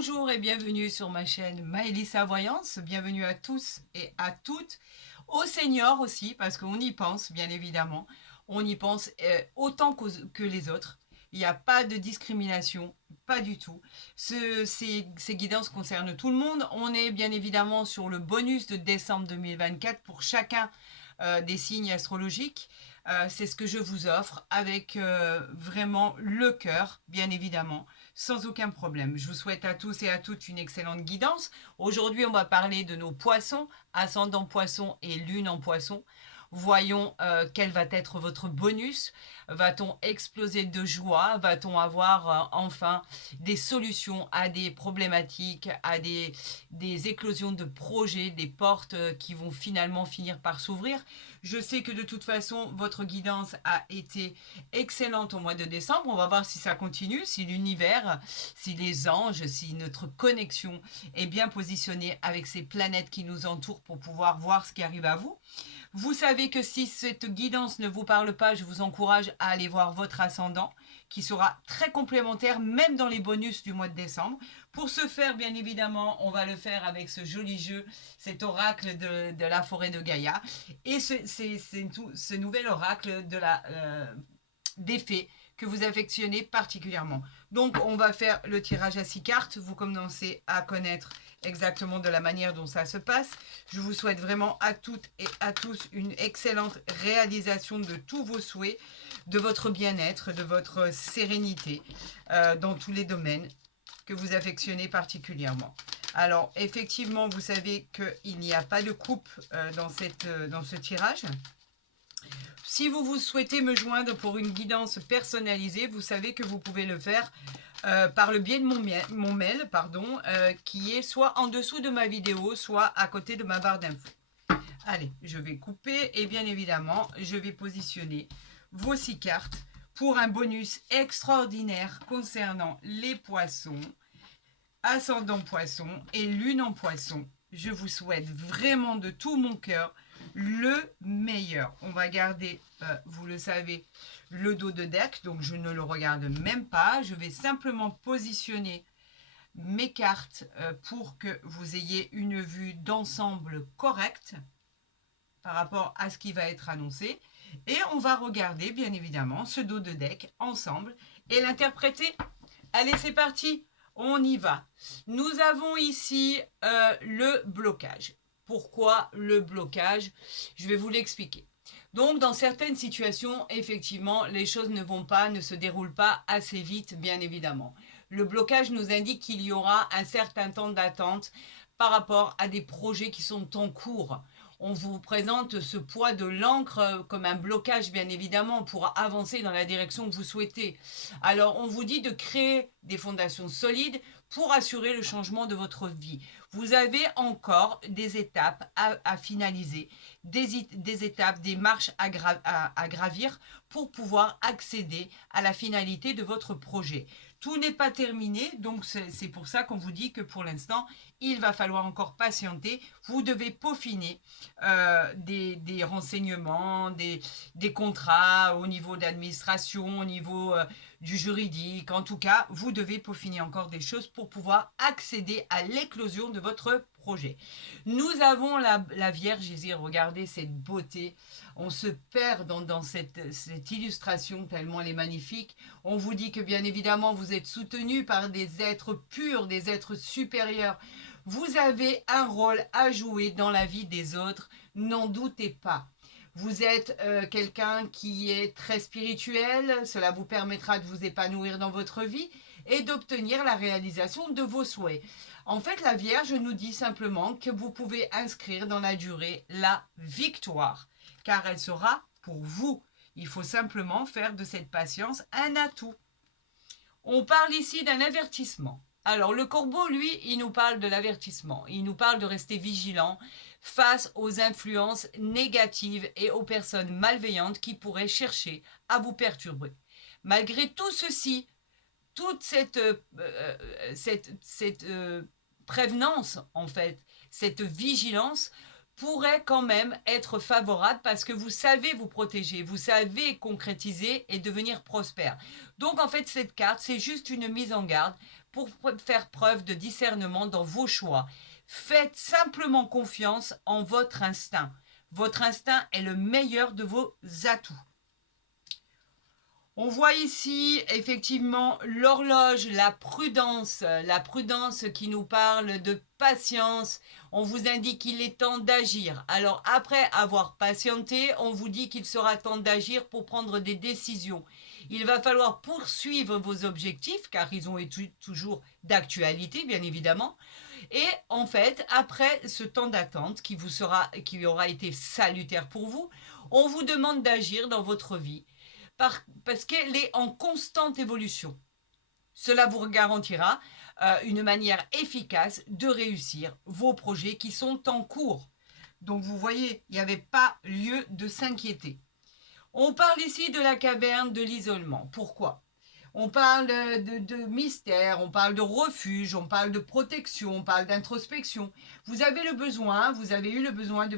Bonjour et bienvenue sur ma chaîne Maëlissa Voyance. Bienvenue à tous et à toutes, aux seniors aussi, parce qu'on y pense bien évidemment. On y pense autant que les autres. Il n'y a pas de discrimination, pas du tout. Ces guidances concernent tout le monde. On est bien évidemment sur le bonus de décembre 2024 pour chacun des signes astrologiques. C'est ce que je vous offre avec vraiment le cœur, bien évidemment, sans aucun problème. Je vous souhaite à tous et à toutes une excellente guidance. Aujourd'hui, on va parler de nos poissons, ascendant poisson et lune en poisson. Voyons quel va être votre bonus. Va-t-on exploser de joie? Va-t-on avoir enfin des solutions à des problématiques, à des éclosions de projets, des portes qui vont finalement finir par s'ouvrir? Je sais que de toute façon, votre guidance a été excellente au mois de décembre. On va voir si ça continue, si l'univers, si les anges, si notre connexion est bien positionnée avec ces planètes qui nous entourent pour pouvoir voir ce qui arrive à vous. Vous savez que si cette guidance ne vous parle pas, je vous encourage à aller voir votre ascendant, qui sera très complémentaire, même dans les bonus du mois de décembre. Pour ce faire, bien évidemment, on va le faire avec ce joli jeu, cet oracle de la forêt de Gaïa, et ce nouvel oracle des fées que vous affectionnez particulièrement. Donc, on va faire le tirage à 6 cartes. Vous commencez à connaître exactement de la manière dont ça se passe. Je vous souhaite vraiment à toutes et à tous une excellente réalisation de tous vos souhaits, de votre bien-être, de votre sérénité dans tous les domaines que vous affectionnez particulièrement. Alors, effectivement, vous savez qu'il n'y a pas de coupe dans ce tirage. Si vous souhaitez me joindre pour une guidance personnalisée, vous savez que vous pouvez le faire par le biais de mon mail, qui est soit en dessous de ma vidéo, soit à côté de ma barre d'infos. Allez, je vais couper et bien évidemment, je vais positionner vos 6 cartes pour un bonus extraordinaire concernant les poissons, ascendant poisson et lune en poisson. Je vous souhaite vraiment de tout mon cœur le meilleur. On va garder, vous le savez, le dos de deck, donc je ne le regarde même pas. Je vais simplement positionner mes cartes pour que vous ayez une vue d'ensemble correcte par rapport à ce qui va être annoncé. Et on va regarder, bien évidemment, ce dos de deck ensemble et l'interpréter. Allez, c'est parti, on y va. Nous avons ici le blocage. Pourquoi le blocage? Je vais vous l'expliquer. Donc, dans certaines situations, effectivement, les choses ne se déroulent pas assez vite, bien évidemment. Le blocage nous indique qu'il y aura un certain temps d'attente par rapport à des projets qui sont en cours. On vous présente ce poids de l'encre comme un blocage, bien évidemment, pour avancer dans la direction que vous souhaitez. Alors, on vous dit de créer des fondations solides pour assurer le changement de votre vie. Vous avez encore des étapes à finaliser, des étapes, des marches à gravir pour pouvoir accéder à la finalité de votre projet. Tout n'est pas terminé, donc c'est pour ça qu'on vous dit que pour l'instant, il va falloir encore patienter. Vous devez peaufiner des renseignements, des contrats au niveau de l'administration, au niveau du juridique. En tout cas, vous devez peaufiner encore des choses pour pouvoir accéder à l'éclosion de votre projet. Nous avons la Vierge ici, regardez cette beauté. On se perd dans cette illustration tellement elle est magnifique. On vous dit que bien évidemment, vous êtes soutenu par des êtres purs, des êtres supérieurs. Vous avez un rôle à jouer dans la vie des autres, n'en doutez pas. Vous êtes quelqu'un qui est très spirituel, cela vous permettra de vous épanouir dans votre vie et d'obtenir la réalisation de vos souhaits. En fait, la Vierge nous dit simplement que vous pouvez inscrire dans la durée la victoire, car elle sera pour vous. Il faut simplement faire de cette patience un atout. On parle ici d'un avertissement. Alors, le corbeau, lui, il nous parle de l'avertissement. Il nous parle de rester vigilant face aux influences négatives et aux personnes malveillantes qui pourraient chercher à vous perturber. Malgré tout ceci, toute cette prévenance, en fait, cette vigilance, pourrait quand même être favorable parce que vous savez vous protéger, vous savez concrétiser et devenir prospère. Donc en fait cette carte c'est juste une mise en garde pour faire preuve de discernement dans vos choix. Faites simplement confiance en votre instinct. Votre instinct est le meilleur de vos atouts. On voit ici effectivement l'horloge, la prudence qui nous parle de patience. On vous indique qu'il est temps d'agir. Alors après avoir patienté, on vous dit qu'il sera temps d'agir pour prendre des décisions. Il va falloir poursuivre vos objectifs car ils ont été toujours d'actualité bien évidemment. Et en fait, après ce temps d'attente qui aura été salutaire pour vous, on vous demande d'agir dans votre vie parce qu'elle est en constante évolution. Cela vous garantira une manière efficace de réussir vos projets qui sont en cours. Donc vous voyez, il n'y avait pas lieu de s'inquiéter. On parle ici de la caverne de l'isolement. Pourquoi ? On parle de mystère, on parle de refuge, on parle de protection, on parle d'introspection. Vous avez eu le besoin de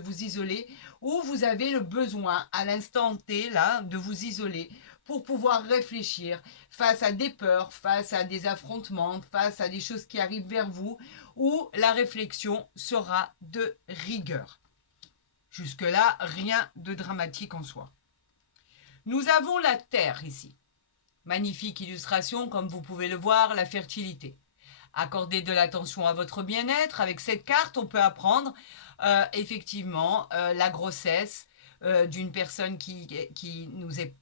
vous isoler ou vous avez le besoin à l'instant T là, de vous isoler pour pouvoir réfléchir face à des peurs, face à des affrontements, face à des choses qui arrivent vers vous, où la réflexion sera de rigueur. Jusque-là, rien de dramatique en soi. Nous avons la Terre ici. Magnifique illustration, comme vous pouvez le voir, la fertilité. Accordez de l'attention à votre bien-être. Avec cette carte, on peut apprendre effectivement la grossesse d'une personne qui nous est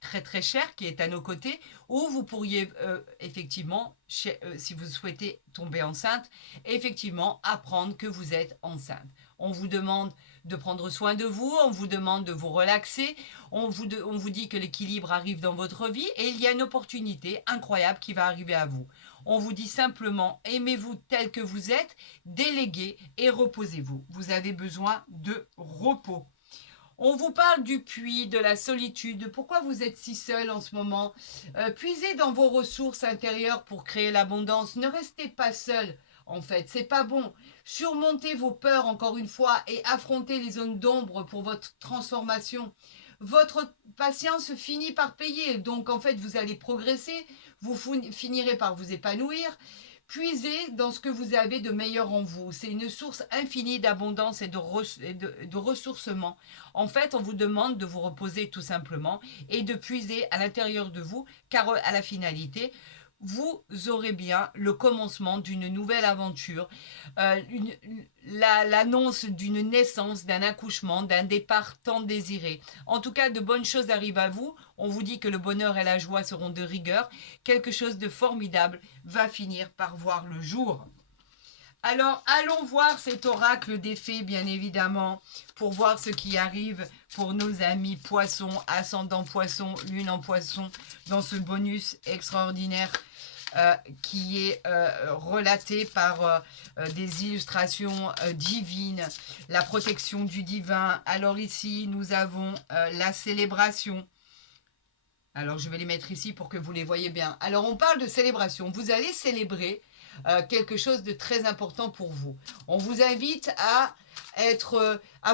très très chère, qui est à nos côtés, ou vous pourriez effectivement, si vous souhaitez tomber enceinte, effectivement apprendre que vous êtes enceinte. On vous demande de prendre soin de vous, on vous demande de vous relaxer, on vous dit que l'équilibre arrive dans votre vie et il y a une opportunité incroyable qui va arriver à vous. On vous dit simplement, aimez-vous tel que vous êtes, déléguez et reposez-vous. Vous avez besoin de repos. On vous parle du puits, de la solitude. Pourquoi vous êtes si seul en ce moment ? Puisez dans vos ressources intérieures pour créer l'abondance. Ne restez pas seul. En fait, c'est pas bon. Surmontez vos peurs encore une fois et affrontez les zones d'ombre pour votre transformation. Votre patience finit par payer, donc en fait vous allez progresser, vous finirez par vous épanouir. Puisez dans ce que vous avez de meilleur en vous. C'est une source infinie d'abondance et de ressourcement. En fait, on vous demande de vous reposer tout simplement et de puiser à l'intérieur de vous, car à la finalité, vous aurez bien le commencement d'une nouvelle aventure, l'annonce d'une naissance, d'un accouchement, d'un départ tant désiré. En tout cas, de bonnes choses arrivent à vous. On vous dit que le bonheur et la joie seront de rigueur. Quelque chose de formidable va finir par voir le jour. Alors, allons voir cet oracle des fées, bien évidemment, pour voir ce qui arrive pour nos amis poissons, ascendant poissons, lune en poisson, dans ce bonus extraordinaire qui est relaté par des illustrations divines, la protection du divin. Alors ici, nous avons la célébration. Alors, je vais les mettre ici pour que vous les voyez bien. Alors, on parle de célébration. Vous allez célébrer quelque chose de très important pour vous. On vous invite à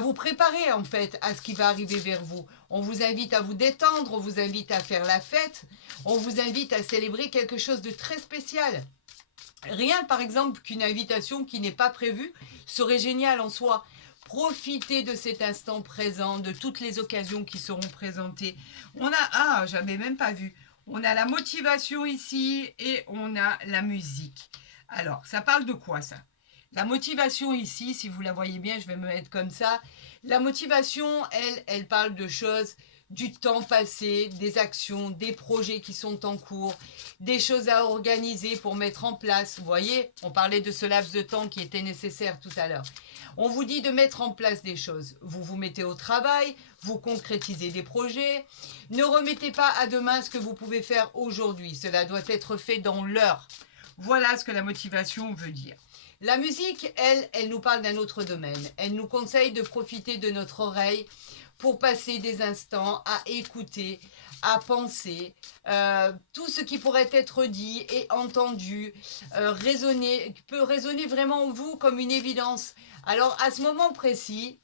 vous préparer en fait à ce qui va arriver vers vous. On vous invite à vous détendre, on vous invite à faire la fête, on vous invite à célébrer quelque chose de très spécial. Rien par exemple qu'une invitation qui n'est pas prévue serait géniale en soi. Profitez de cet instant présent, de toutes les occasions qui seront présentées. J'avais même pas vu. On a la motivation ici et on a la musique. Alors, ça parle de quoi ça ? La motivation ici, si vous la voyez bien, je vais me mettre comme ça. La motivation, elle parle de choses, du temps passé, des actions, des projets qui sont en cours, des choses à organiser pour mettre en place. Vous voyez, on parlait de ce laps de temps qui était nécessaire tout à l'heure. On vous dit de mettre en place des choses. Vous vous mettez au travail, vous concrétisez des projets. Ne remettez pas à demain ce que vous pouvez faire aujourd'hui. Cela doit être fait dans l'heure. Voilà ce que la motivation veut dire. La musique, elle nous parle d'un autre domaine. Elle nous conseille de profiter de notre oreille pour passer des instants à écouter, à penser, tout ce qui pourrait être dit et entendu, peut résonner vraiment en vous comme une évidence. Alors à ce moment précis,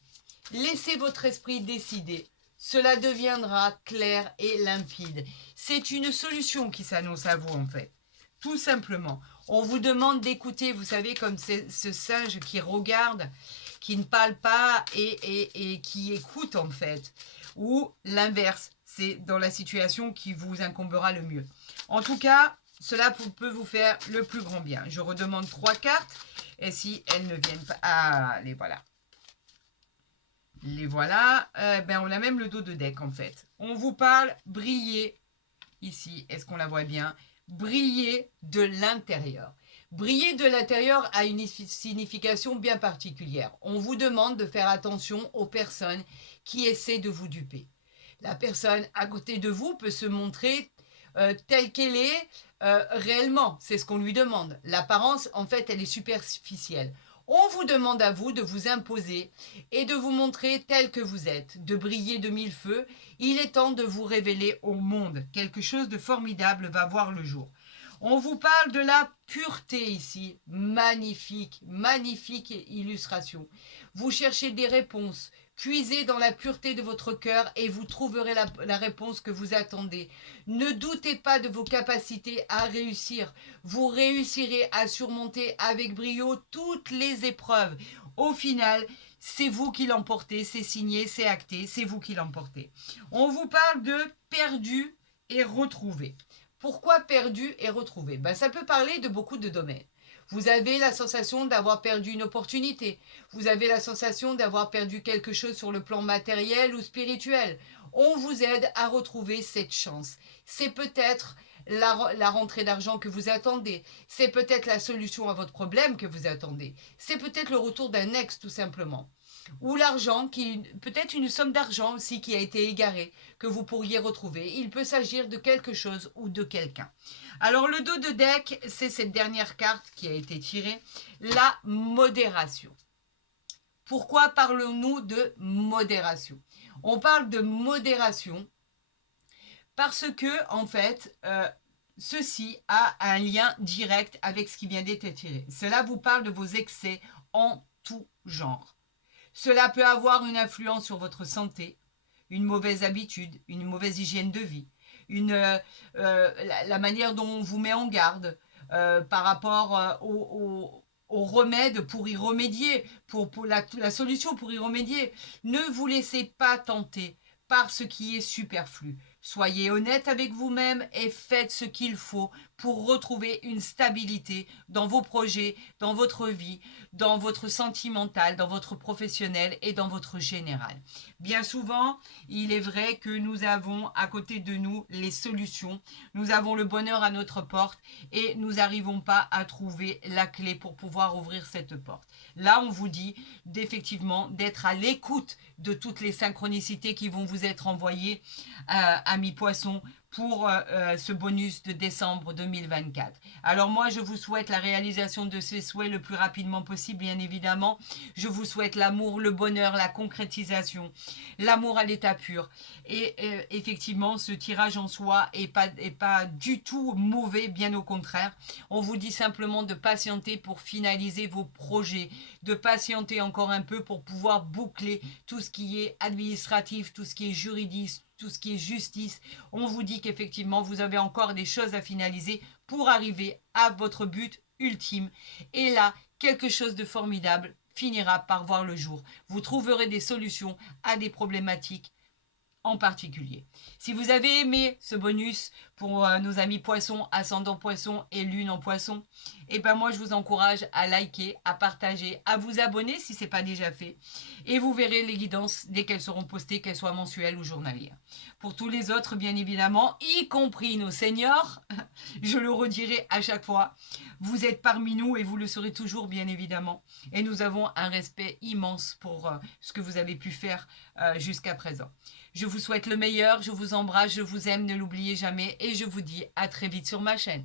laissez votre esprit décider. Cela deviendra clair et limpide. C'est une solution qui s'annonce à vous en fait. tout simplement. On vous demande d'écouter, vous savez, comme ce singe qui regarde, qui ne parle pas et qui écoute en fait. Ou l'inverse, c'est dans la situation qui vous incombera le mieux. En tout cas, cela peut vous faire le plus grand bien. Je redemande 3 cartes. Et si elles ne viennent pas... Ah, les voilà. Les voilà. Ben, on a même le dos de deck en fait. On vous parle briller ici. Est-ce qu'on la voit bien? Briller de l'intérieur. Briller de l'intérieur a une signification bien particulière. On vous demande de faire attention aux personnes qui essaient de vous duper. La personne à côté de vous peut se montrer telle qu'elle est réellement. C'est ce qu'on lui demande. L'apparence, en fait, elle est superficielle. On vous demande à vous de vous imposer et de vous montrer tel que vous êtes, de briller de mille feux. Il est temps de vous révéler au monde. Quelque chose de formidable va voir le jour. On vous parle de la pureté ici. Magnifique, magnifique illustration. Vous cherchez des réponses. Puisez dans la pureté de votre cœur et vous trouverez la réponse que vous attendez. Ne doutez pas de vos capacités à réussir. Vous réussirez à surmonter avec brio toutes les épreuves. Au final, c'est vous qui l'emportez, c'est signé, c'est acté, c'est vous qui l'emportez. On vous parle de perdu et retrouvé. Pourquoi perdu et retrouvé? Ça peut parler de beaucoup de domaines. Vous avez la sensation d'avoir perdu une opportunité. Vous avez la sensation d'avoir perdu quelque chose sur le plan matériel ou spirituel. On vous aide à retrouver cette chance. C'est peut-être la rentrée d'argent que vous attendez. C'est peut-être la solution à votre problème que vous attendez. C'est peut-être le retour d'un ex tout simplement. Ou l'argent, peut-être une somme d'argent aussi qui a été égarée, que vous pourriez retrouver. Il peut s'agir de quelque chose ou de quelqu'un. Alors le dos de deck, c'est cette dernière carte qui a été tirée, la modération. Pourquoi parlons-nous de modération? On parle de modération parce que, en fait, ceci a un lien direct avec ce qui vient d'être tiré. Cela vous parle de vos excès en tout genre. Cela peut avoir une influence sur votre santé, une mauvaise habitude, une mauvaise hygiène de vie, la manière dont on vous met en garde par rapport aux remèdes pour y remédier, pour la solution pour y remédier. Ne vous laissez pas tenter par ce qui est superflu. Soyez honnête avec vous-même et faites ce qu'il faut pour retrouver une stabilité dans vos projets, dans votre vie, dans votre sentimental, dans votre professionnel et dans votre général. Bien souvent, il est vrai que nous avons à côté de nous les solutions, nous avons le bonheur à notre porte et nous n'arrivons pas à trouver la clé pour pouvoir ouvrir cette porte. Là, on vous dit d'effectivement d'être à l'écoute de toutes les synchronicités qui vont vous être envoyées amis poissons pour ce bonus de décembre 2024. Alors moi, je vous souhaite la réalisation de ces souhaits le plus rapidement possible, bien évidemment. Je vous souhaite l'amour, le bonheur, la concrétisation, l'amour à l'état pur. Et effectivement, ce tirage en soi est pas du tout mauvais, bien au contraire. On vous dit simplement de patienter pour finaliser vos projets, de patienter encore un peu pour pouvoir boucler tout ce qui est administratif, tout ce qui est juridique, tout ce qui est justice. On vous dit qu'effectivement, vous avez encore des choses à finaliser pour arriver à votre but ultime. Et là, quelque chose de formidable finira par voir le jour. Vous trouverez des solutions à des problématiques en particulier. Si vous avez aimé ce bonus pour nos amis poissons, ascendant poisson et lune en poisson, et ben moi je vous encourage à liker, à partager, à vous abonner si ce n'est pas déjà fait. Et vous verrez les guidances dès qu'elles seront postées, qu'elles soient mensuelles ou journalières. Pour tous les autres, bien évidemment, y compris nos seniors, je le redirai à chaque fois, vous êtes parmi nous et vous le serez toujours, bien évidemment. Et nous avons un respect immense pour ce que vous avez pu faire jusqu'à présent. Je vous souhaite le meilleur, je vous embrasse, je vous aime, ne l'oubliez jamais et je vous dis à très vite sur ma chaîne.